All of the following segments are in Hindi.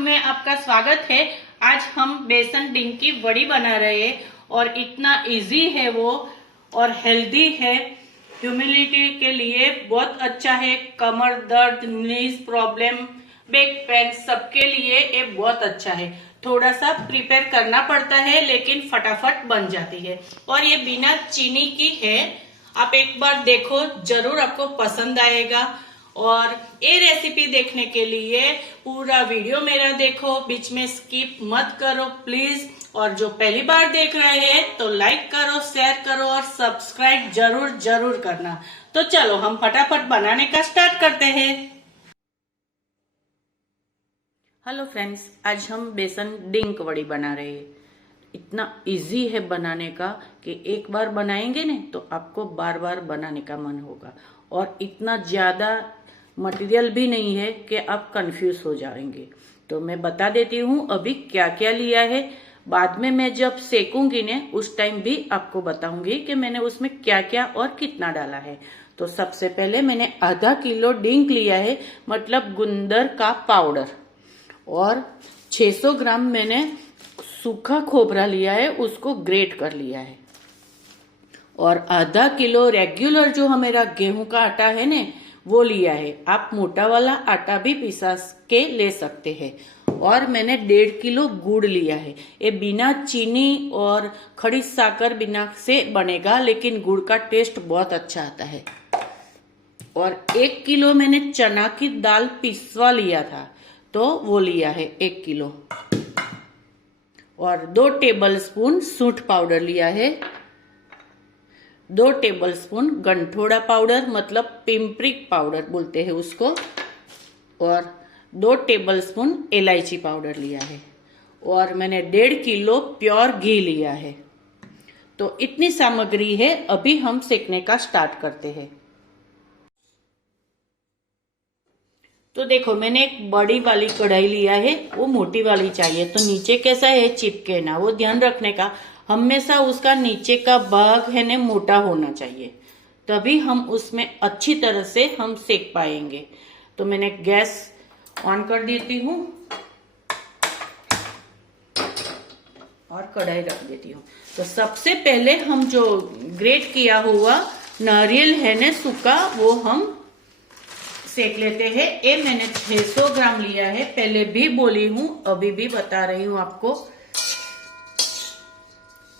में आपका स्वागत है। आज हम बेसन डिंग की वड़ी बना रहे हैं और इतना इजी है वो और हेल्दी है। ह्यूमिडिटी के लिए बहुत अच्छा है। कमर दर्द, नीज प्रॉब्लम, बैक पेन, सबके लिए ये बहुत अच्छा है। थोड़ा सा प्रिपेयर करना पड़ता है लेकिन फटाफट बन जाती है और ये बिना चीनी की है। आप एक बार देखो, जरूर आपको पसंद आएगा। और ये रेसिपी देखने के लिए पूरा वीडियो मेरा देखो, बीच में स्किप मत करो प्लीज। और जो पहली बार देख रहे हैं तो लाइक करो, शेयर करो और सब्सक्राइब जरूर जरूर करना। तो चलो हम फटाफट बनाने का स्टार्ट करते हैं। हेलो फ्रेंड्स, आज हम बेसन डिंक वड़ी बना रहे हैं। इतना इजी है बनाने का कि एक बार बनाएंगे ना तो आपको बार बार बनाने का मन होगा। और इतना ज्यादा मटेरियल भी नहीं है कि आप कंफ्यूज हो जाएंगे। तो मैं बता देती हूँ अभी क्या क्या लिया है। बाद में मैं जब सेकूंगी ने उस टाइम भी आपको बताऊंगी कि मैंने उसमें क्या क्या और कितना डाला है। तो सबसे पहले मैंने आधा किलो डिंक लिया है, मतलब गुंदर का पाउडर। और 600 ग्राम मैंने सूखा खोबरा लिया है, उसको ग्रेट कर लिया है। और आधा किलो रेगुलर जो हमारा गेहूं का आटा है ने वो लिया है। आप मोटा वाला आटा भी पिसा के ले सकते हैं। और मैंने 1.5 किलो गुड़ लिया है। ये बिना चीनी और खड़ी साकर बिना से बनेगा, लेकिन गुड़ का टेस्ट बहुत अच्छा आता है। और 1 किलो मैंने चना की दाल पिसवा लिया था, तो वो लिया है 1 किलो। और 2 टेबलस्पून सूंठ पाउडर लिया है। 2 टेबलस्पून गंठोड़ा पाउडर, मतलब पिम्परिक पाउडर बोलते हैं उसको। और 2 टेबलस्पून इलायची पाउडर लिया है। और मैंने 1.5 किलो प्योर घी लिया है। तो इतनी सामग्री है। अभी हम सेकने का स्टार्ट करते हैं। तो देखो, मैंने एक बड़ी वाली कढ़ाई लिया है, वो मोटी वाली चाहिए। तो नीचे कैसा है, चिपके ना, वो ध्यान रखने का। हमेशा उसका नीचे का भाग है ने मोटा होना चाहिए, तभी हम उसमें अच्छी तरह से हम सेक पाएंगे। तो मैंने गैस ऑन कर देती हूँ और कढ़ाई रख देती हूँ। तो सबसे पहले हम जो ग्रेट किया हुआ नारियल है ने सूखा, वो हम सेक लेते हैं। ये मैंने 600 ग्राम लिया है। पहले भी बोली हूँ, अभी भी बता रही हूँ आपको।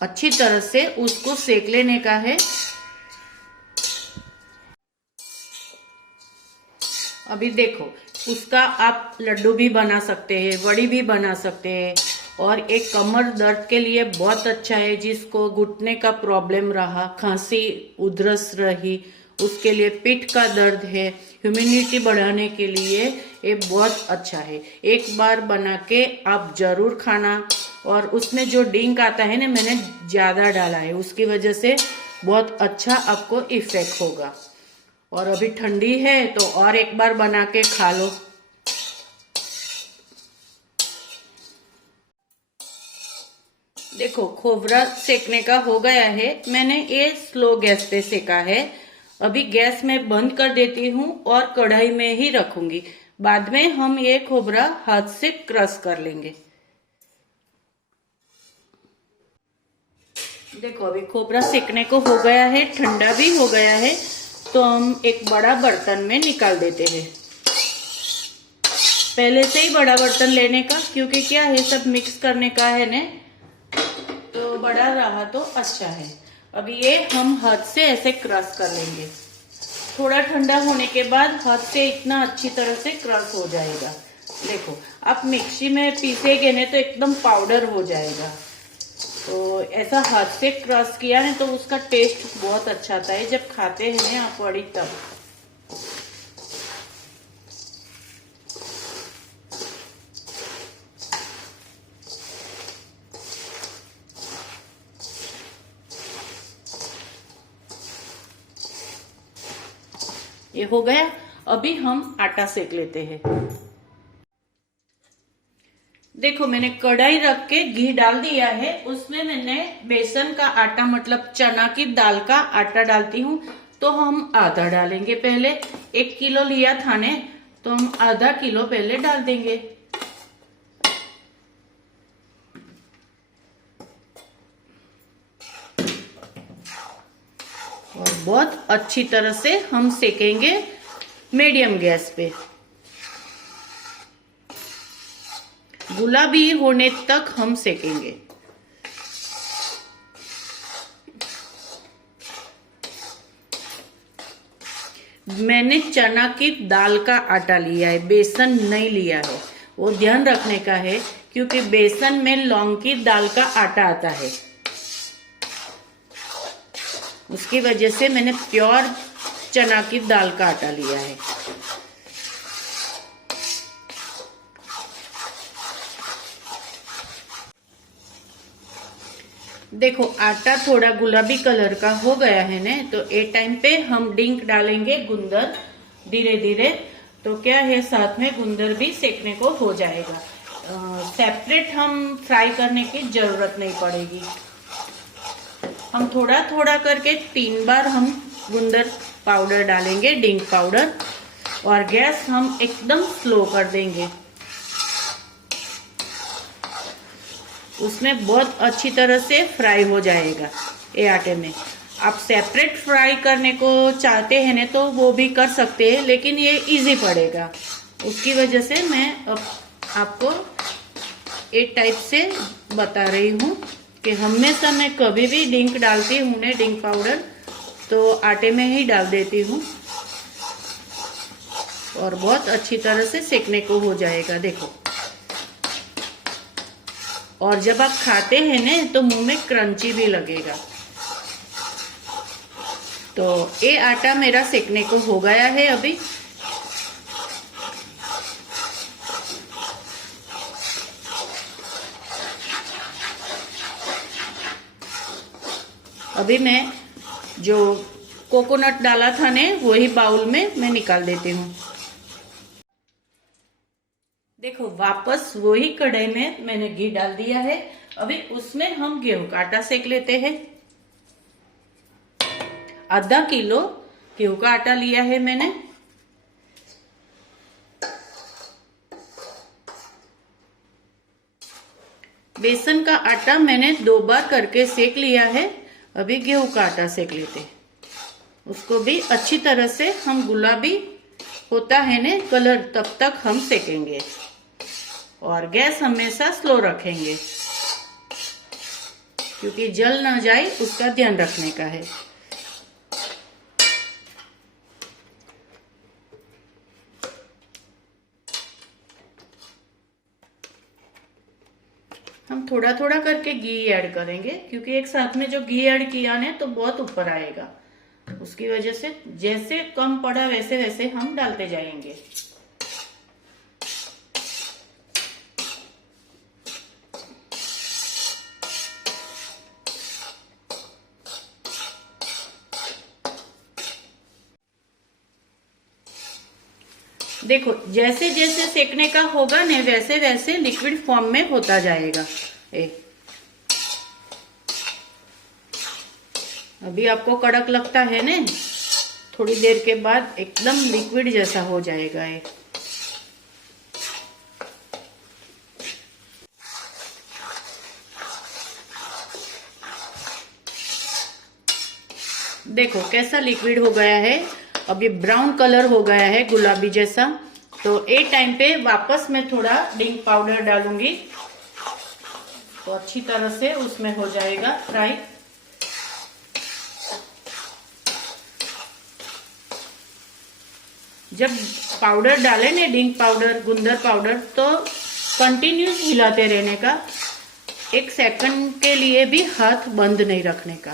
अच्छी तरह से उसको सेक लेने का है। अभी देखो, उसका आप लड्डू भी बना सकते हैं, वड़ी भी बना सकते हैं। और एक कमर दर्द के लिए बहुत अच्छा है। जिसको घुटने का प्रॉब्लम रहा, खांसी उधरस रही, उसके लिए, पीठ का दर्द है, ह्यूमिडिटी बढ़ाने के लिए ये बहुत अच्छा है। एक बार बना के आप जरूर खाना। और उसमें जो डिंक आता है ना, मैंने ज्यादा डाला है, उसकी वजह से बहुत अच्छा आपको इफेक्ट होगा। और अभी ठंडी है तो और एक बार बना के खा लो। देखो, खोबरा सेकने का हो गया है। मैंने ये स्लो गैस पे सेका है। अभी गैस में बंद कर देती हूँ और कढ़ाई में ही रखूंगी। बाद में हम ये खोबरा हाथ से क्रश कर लेंगे। देखो, अभी खोबरा सेकने को हो गया है, ठंडा भी हो गया है। तो हम एक बड़ा बर्तन में निकाल देते हैं। पहले से ही बड़ा बर्तन लेने का, क्योंकि क्या है, सब मिक्स करने का है ने, तो बड़ा रहा तो अच्छा है। अभी ये हम हाथ से ऐसे क्रश कर लेंगे। थोड़ा ठंडा होने के बाद हाथ से इतना अच्छी तरह से क्रश हो जाएगा। देखो, आप मिक्सी में पीसेंगे ने तो एकदम पाउडर हो जाएगा। तो ऐसा हाथ से क्रश किया है तो उसका टेस्ट बहुत अच्छा आता है जब खाते हैं ना आप वड़ी, तब। ये हो गया। अभी हम आटा सेक लेते हैं। देखो, मैंने कढ़ाई रख के घी डाल दिया है। उसमें मैंने बेसन का आटा, मतलब चना की दाल का आटा डालती हूँ। तो हम आधा डालेंगे पहले। 1 किलो लिया था ने, तो हम आधा किलो पहले डाल देंगे। बहुत अच्छी तरह से हम सेकेंगे मीडियम गैस पे। गुलाबी होने तक हम सेकेंगे। मैंने चना की दाल का आटा लिया है, बेसन नहीं लिया है। वो ध्यान रखने का है क्योंकि बेसन में लौंग की दाल का आटा आता है, उसकी वजह से मैंने प्योर चना की दाल का आटा लिया है। देखो आटा थोड़ा गुलाबी कलर का हो गया है ना, तो ए टाइम पे हम डिंक डालेंगे गुंदर धीरे धीरे। तो क्या है, साथ में गुंदर भी सेकने को हो जाएगा। सेपरेट हम फ्राई करने की जरूरत नहीं पड़ेगी। हम थोड़ा थोड़ा करके 3 बार हम गुंदर पाउडर डालेंगे, डिंक पाउडर, और गैस हम एकदम स्लो कर देंगे। उसमें बहुत अच्छी तरह से फ्राई हो जाएगा ये आटे में। आप सेपरेट फ्राई करने को चाहते हैं ना तो वो भी कर सकते हैं, लेकिन ये इजी पड़ेगा। उसकी वजह से मैं अब आपको एक टाइप से बता रही हूँ कि हमेशा मैं कभी भी डिंक डालती हूँ ना, डिंक पाउडर, तो आटे में ही डाल देती हूँ और बहुत अच्छी तरह से सेकने को हो जाएगा। देखो, और जब आप खाते हैं ना तो मुंह में क्रंची भी लगेगा। तो ये आटा मेरा सेकने को हो गया है। अभी मैं जो कोकोनट डाला था ने वही बाउल में मैं निकाल देती हूँ। देखो वापस वही कढ़ाई में मैंने घी डाल दिया है। अभी उसमें हम गेहूं का आटा सेक लेते हैं। आधा किलो गेहूं का आटा लिया है मैंने। बेसन का आटा मैंने 2 बार करके सेक लिया है। अभी गेहूं का आटा सेक लेते हैं। उसको भी अच्छी तरह से हम गुलाबी होता है ना कलर, तब तक हम सेकेंगे और गैस हमेशा स्लो रखेंगे क्योंकि जल ना जाए उसका ध्यान रखने का है। हम थोड़ा थोड़ा करके घी ऐड करेंगे क्योंकि एक साथ में जो घी ऐड किया ने तो बहुत ऊपर आएगा। उसकी वजह से जैसे कम पड़ा वैसे वैसे हम डालते जाएंगे। देखो जैसे जैसे सेकने का होगा ने वैसे वैसे लिक्विड फॉर्म में होता जाएगा। अभी आपको कड़क लगता है ने, थोड़ी देर के बाद एकदम लिक्विड जैसा हो जाएगा ये। देखो कैसा लिक्विड हो गया है। अभी ब्राउन कलर हो गया है गुलाबी जैसा। तो एक टाइम पे वापस मैं थोड़ा डिंक पाउडर डालूंगी तो अच्छी तरह से उसमें हो जाएगा फ्राई। जब पाउडर डाले ने डिंक पाउडर, गुंदर पाउडर, तो कंटिन्यूस हिलाते रहने का। 1 सेकंड के लिए भी हाथ बंद नहीं रखने का।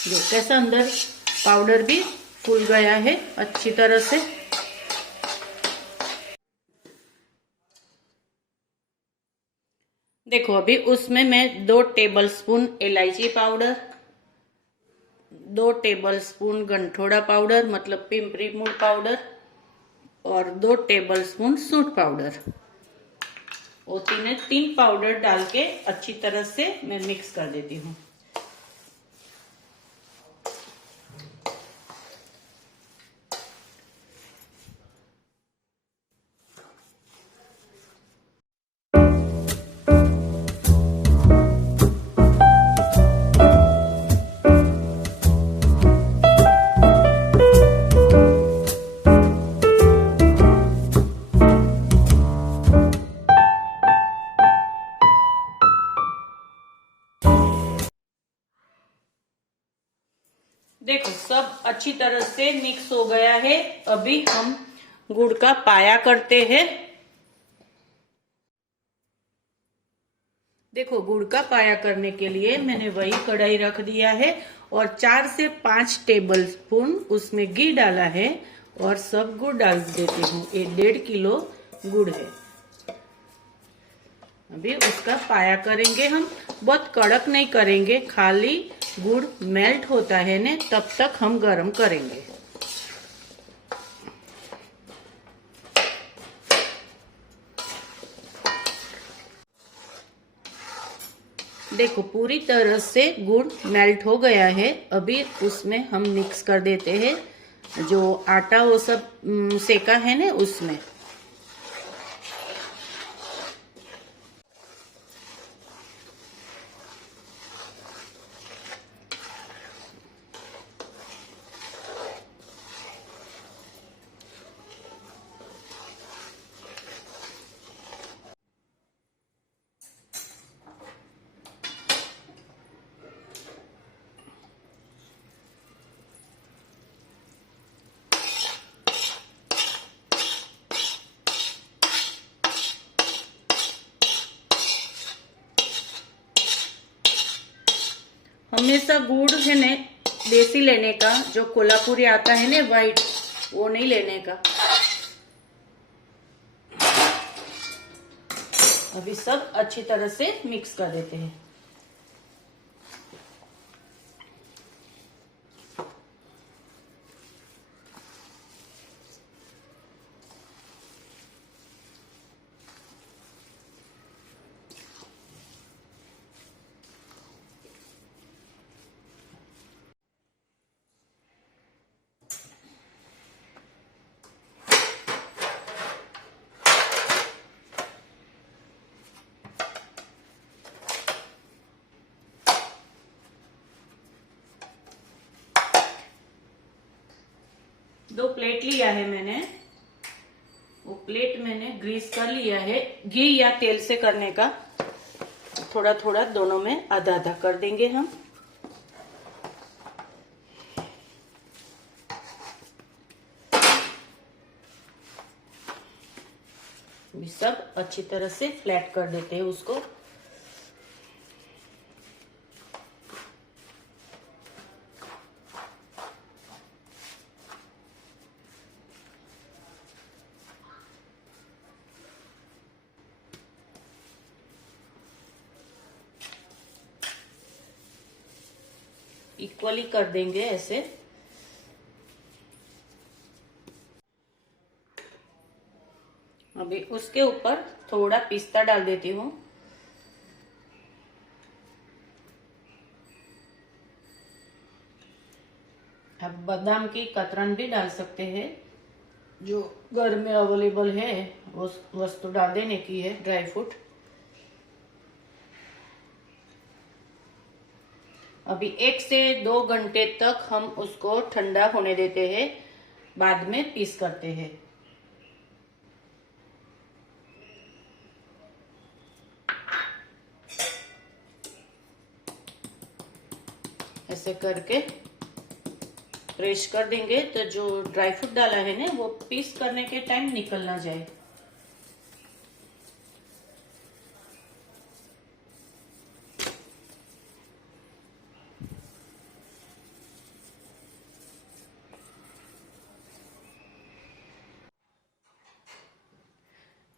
जो कैसा अंदर पाउडर भी फूल गया है अच्छी तरह से। देखो अभी उसमें मैं 2 टेबलस्पून इलायची पाउडर, 2 टेबलस्पून गंठोड़ा पाउडर मतलब पिंपरी मूल पाउडर और 2 टेबलस्पून सूंठ पाउडर, वो 3 पाउडर डाल के अच्छी तरह से मैं मिक्स कर देती हूँ। अच्छी तरह से मिक्स हो गया है। अभी हम गुड़ का पाया करते हैं। देखो, गुड़ का पाया करने के लिए मैंने वही कढ़ाई रख दिया है और 4 से 5 टेबल स्पून उसमें घी डाला है और सब गुड़ डाल देती हूँ। ये 1.5 किलो गुड़ है। अभी उसका पाया करेंगे हम। बहुत कड़क नहीं करेंगे, खाली गुड़ मेल्ट होता है ना तब तक हम गरम करेंगे। देखो, पूरी तरह से गुड़ मेल्ट हो गया है। अभी उसमें हम मिक्स कर देते हैं जो आटा वो सब सेका है ना उसमें। हमेशा गुड़ है ने देसी लेने का, जो कोल्हापुरी आता है ना वाइट, वो नहीं लेने का। अभी सब अच्छी तरह से मिक्स कर देते हैं। दो प्लेट लिया है मैंने, वो प्लेट मैंने ग्रीस कर लिया है। घी या तेल से करने का, थोड़ा थोड़ा दोनों में आधा आधा कर देंगे हम। सब अच्छी तरह से फ्लैट कर देते हैं उसको। इक्वली कर देंगे ऐसे। अभी उसके ऊपर थोड़ा पिस्ता डाल देती हूँ। आप बादाम की कतरन भी डाल सकते हैं, जो घर में अवेलेबल है वो वस्तु डाल देने की है, ड्राई फ्रूट। अभी 1 से 2 घंटे तक हम उसको ठंडा होने देते हैं, बाद में पीस करते हैं। ऐसे करके प्रेस कर देंगे तो जो ड्राई फ्रूट डाला है ना वो पीस करने के टाइम निकल ना जाए।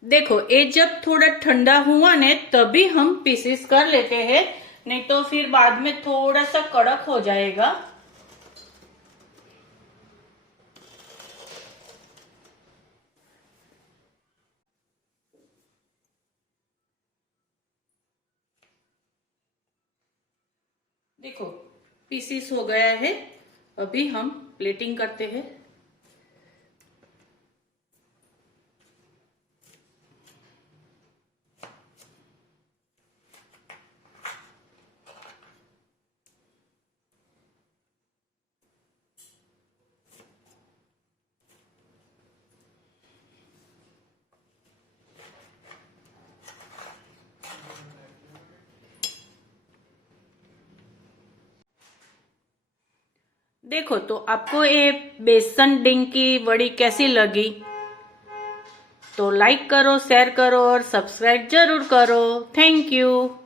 देखो, ये जब थोड़ा ठंडा हुआ ने तभी हम पीसेस कर लेते हैं, नहीं तो फिर बाद में थोड़ा सा कड़क हो जाएगा। देखो, पीसेस हो गया है। अभी हम प्लेटिंग करते हैं। देखो तो आपको ये बेसन डिंक की वड़ी कैसी लगी? तो लाइक करो, शेयर करो और सब्सक्राइब जरूर करो। Thank you.